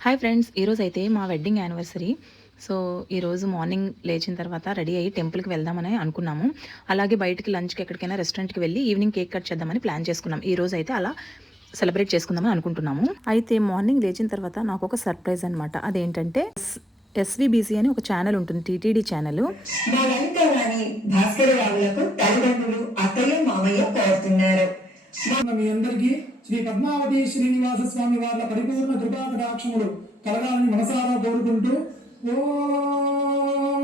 Hi friends, ఈరోజైతే మా wedding anniversary. So, ఈరోజు మార్నింగ్ లేచిన తర్వాత రెడీ అయ్యి టెంపుల్‌కి వెళ్దామని అనుకున్నాము. అలాగే బయటికి లంచ్‌కి ఎక్కడికైనా రెస్టారెంట్‌కి వెళ్ళి ఈవినింగ్ కేక్ కట్ చేద్దామని ప్లాన్ చేసుకున్నాం. ఈరోజైతే అలా సెలబ్రేట్ చేసుకుందామని అనుకుంటున్నాము. అయితే మార్నింగ్ లేచిన తర్వాత నాకొక సర్ప్రైజ్ అనమాట. అదేంటంటే ఎస్వీబీసీ అని ఒక ఛానల్ ఉంటుంది, టీటీడీ ఛానల్. మా లలితారాణి భాస్కరరావులకు తల్లిదండ్రులు అత్తయ్య మామయ్య కోరుతున్నారు. మీ అందరికీ శ్రీ పద్మావతి శ్రీనివాస స్వామి వారి పరిపూర్ణ కృపా కటాక్షములు కలగాలని మనసారా కోరుకుంటూ ఓం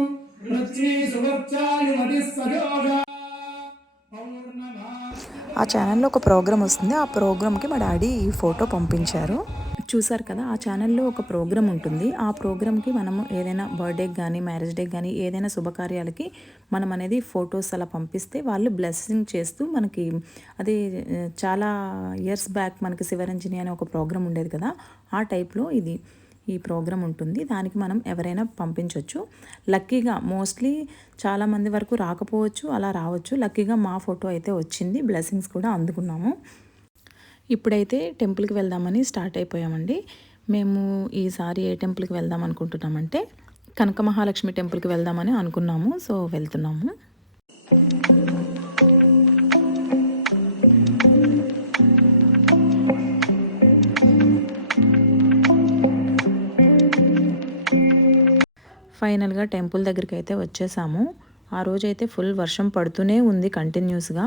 ఆ ఛానల్లో ఒక ప్రోగ్రామ్ వస్తుంది. ఆ ప్రోగ్రామ్కి మా డాడీ ఈ ఫోటో పంపించారు. చూసారు కదా, ఆ ఛానల్లో ఒక ప్రోగ్రామ్ ఉంటుంది. ఆ ప్రోగ్రామ్కి మనము ఏదైనా బర్త్డేకి కానీ మ్యారేజ్ డేకి కానీ ఏదైనా శుభకార్యాలకి మనం అనేది ఫొటోస్ అలా పంపిస్తే వాళ్ళు బ్లెస్సింగ్ చేస్తూ మనకి అది చాలా ఇయర్స్ బ్యాక్ మనకి శివరంజని అనే ఒక ప్రోగ్రామ్ ఉండేది కదా, ఆ టైప్లో ఈ ప్రోగ్రామ్ ఉంటుంది. దానికి మనం ఎవరైనా పంపించవచ్చు. లక్కీగా మోస్ట్లీ చాలామంది వరకు రాకపోవచ్చు, అలా రావచ్చు. లక్కీగా మా ఫోటో అయితే వచ్చింది, బ్లెస్సింగ్స్ కూడా అందుకున్నాము. ఇప్పుడైతే టెంపుల్కి వెళ్దామని స్టార్ట్ అయిపోయామండి. మేము ఈసారి ఏ టెంపుల్కి వెళ్దాం అనుకుంటున్నామంటే కనక మహాలక్ష్మి టెంపుల్కి వెళ్దామని అనుకున్నాము. సో వెళ్తున్నాము. ఫైనల్గా టెంపుల్ దగ్గరికి అయితే వచ్చేసాము. ఆ రోజైతే ఫుల్ వర్షం పడుతూనే ఉంది కంటిన్యూస్గా.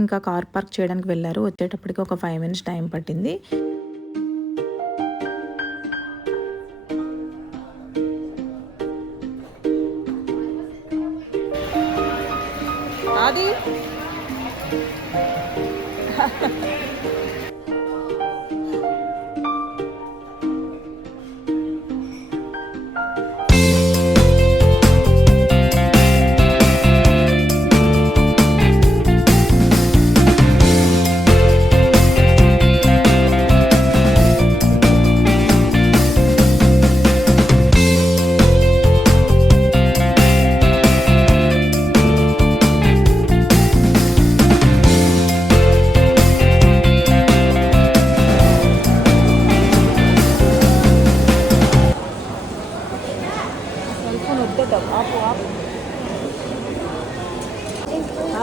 ఇంకా కార్ పార్క్ చేయడానికి వెళ్ళారు. వచ్చేటప్పటికి ఒక 5 minutes టైం పట్టింది. అది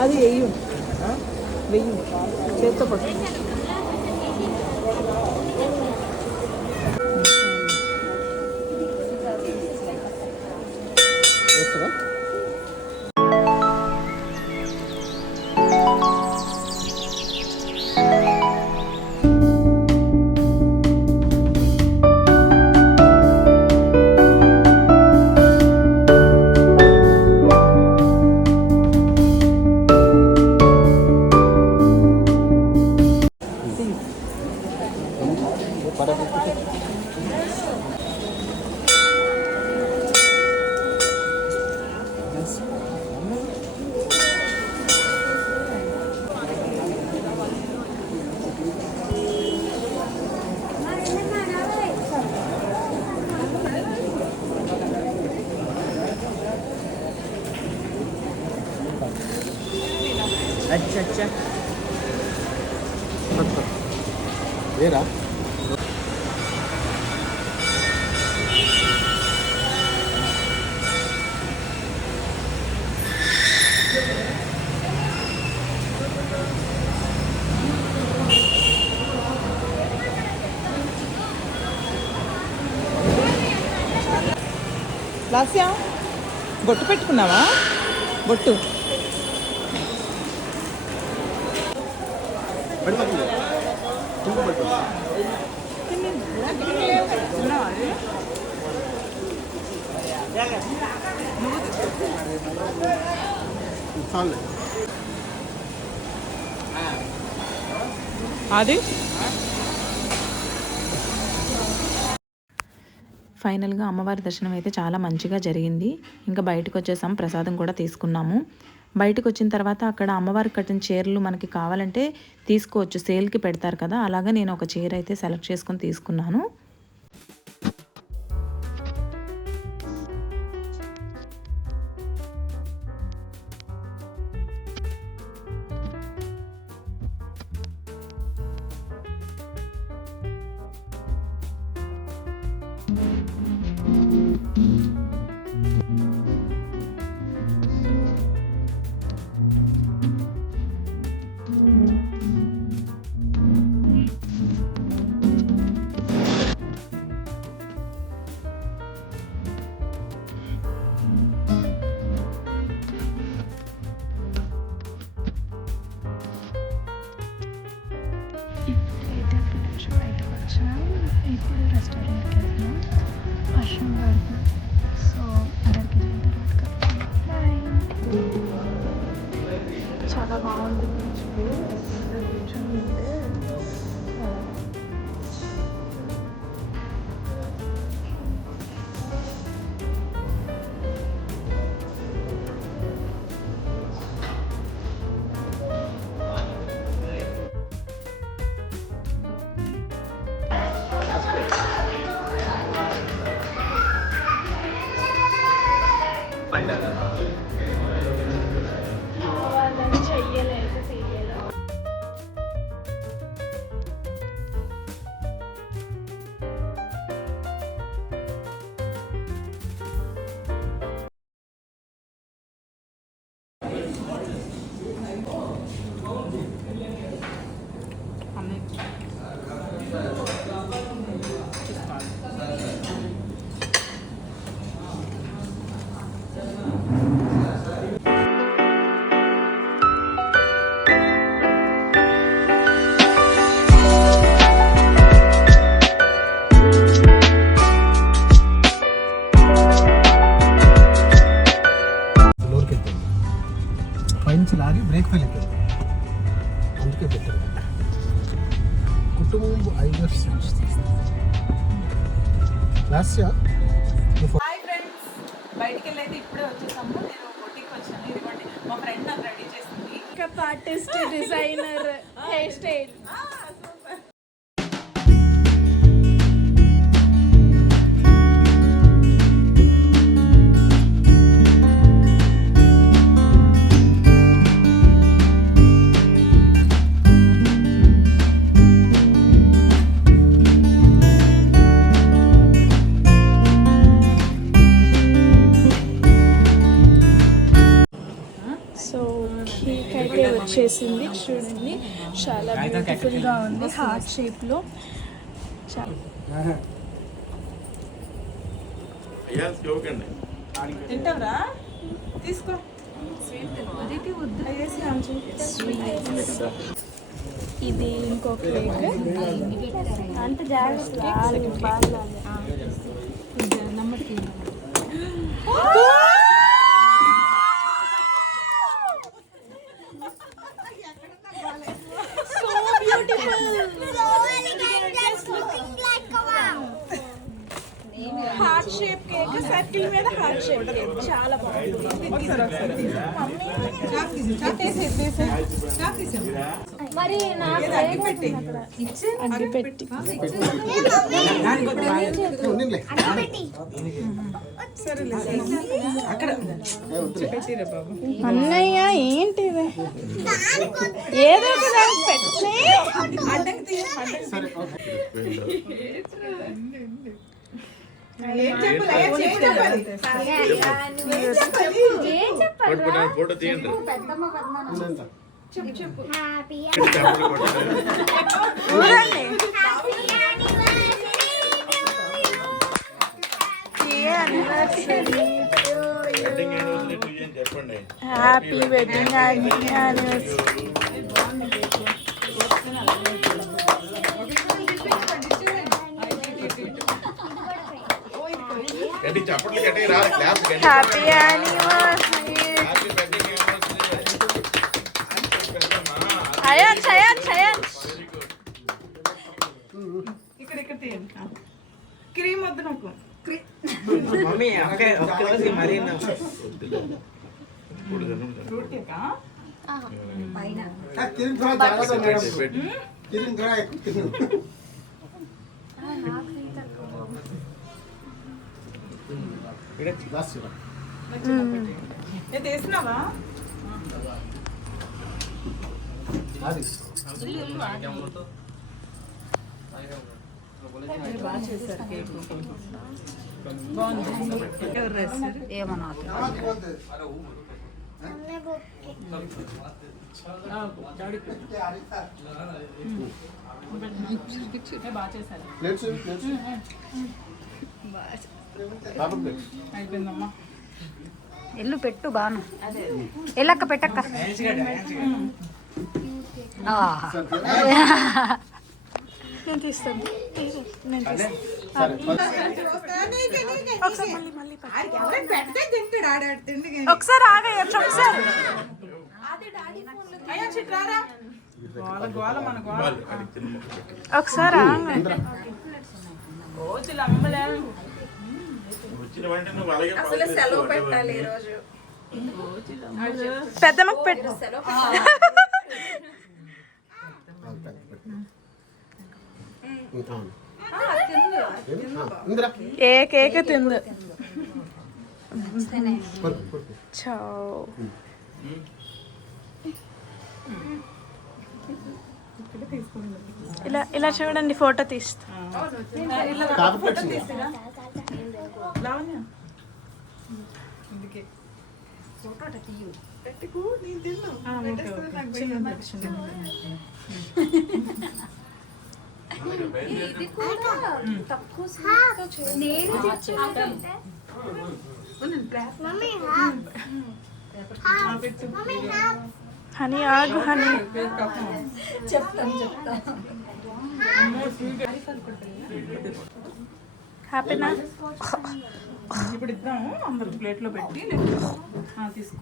అది వెయ్యి చేత్తో పట్టు. अच्छा अच्छा వేరా లాస్యా బొట్టు పెట్టుకున్నావా? బొట్టు అది ఫైనల్గా అమ్మవారి దర్శనం అయితే చాలా మంచిగా జరిగింది. ఇంకా బయటకు వచ్చేసాం, ప్రసాదం కూడా తీసుకున్నాము. బయటకు వచ్చిన తర్వాత అక్కడ అమ్మవారికి కట్టిన చీరలు మనకి కావాలంటే తీసుకోవచ్చు, సేల్కి పెడతారు కదా, అలాగా నేను ఒక చీర అయితే సెలెక్ట్ చేసుకొని తీసుకున్నాను. ఇప్పుడైతే ఫ్రెండ్స్ బయటకు వచ్చాం. ఇప్పుడు రెస్టారెంట్కి వెళ్తున్నాం. వర్షం పడుతుంది. సో అక్కడికి వెళ్ళిన తర్వాత కలుద్దాం. బాయ్. చాలా బాగుంది బీచ్ వ్యూ. కూర్చొని ఉంటే వాళ్ళని చెయ్యలేదు సీరియల్. లోనికి వెళ్తుంది పైనుంచి లారీ బ్రేక్ ఫెయిల్ అయిపోయింది, అందుకే పెట్టారు. కుటుంబం 5 years last year hi friends, బయటికి వెళ్ళైతే ఇప్పుడే వచ్చేసాము. నేను బొటికి వచ్చాను. ఇదిగోండి మా ఫ్రెండ్ నాకు రెడీ చేసింది. Makeup artist, designer, hair style. So cake అయితే వచ్చేసింది. చూడండి చాలా బ్యూటిఫుల్గా ఉంది, హార్ట్ షేప్లో. తింటావరా? తీసుకో. ఇది ఇంకో కేక్. అంత జాగ్రత్త హార్ట్ షేప్ కేక్, సర్కిల్ మీద హార్ట్ షేప్ కేక్. చాలా బాగుంది. మరి అగ్గిపెట్టి అగ్గిపెట్టి పెట్టిరా బాబు. అన్నయ్య ఏంటిది? ఏదో ఒక దానికి పెట్టి అడ్డంకి తీయ. ఏం చెప్పాలి? ఫోటో తీయండి. చెప్పు. చెప్పండి. Happy wedding anniversary. చప్పట్లు కట్టి రా class happy anniversary. Ion Chayan Chayan. ఇక్కడ తీయండి. క్రీమ్ వద్దు నాకు. మమ్మీ ఒక్క రోజు మరీ ఫ్రూట్ కేకా? తీసినావా? బాగా చేశారు కేక్. బాగుంది. ఎవరు రాశారు? బాగా చేశారు. ప్లేట్స్ అయిపోయిందమ్మా. ఎల్లు పెట్టు బాను ఎల్లక్క పెట్టక్క నేను తీస్తాను. ఒకసారి ఆగయ్యచ్చు ఒకసారి ఒకసారి రోజులు అమ్మలేము. వచ్చిన వెంటనే నువ్వు అలాగే అసలు సెలవు పెట్టాలి ఈ రోజు. పెద్దమ్మకి పెట్టు. ఏ కేక్ తిందు. చావ్. ఇలా ఇలా చూడండి ఫోటో తీస్తా. హనీ ఆగు హనీ. హ్యాపీనా? ఇప్పుడు ఇద్దాము అందరు ప్లేట్లో పెట్టి తీసుకో.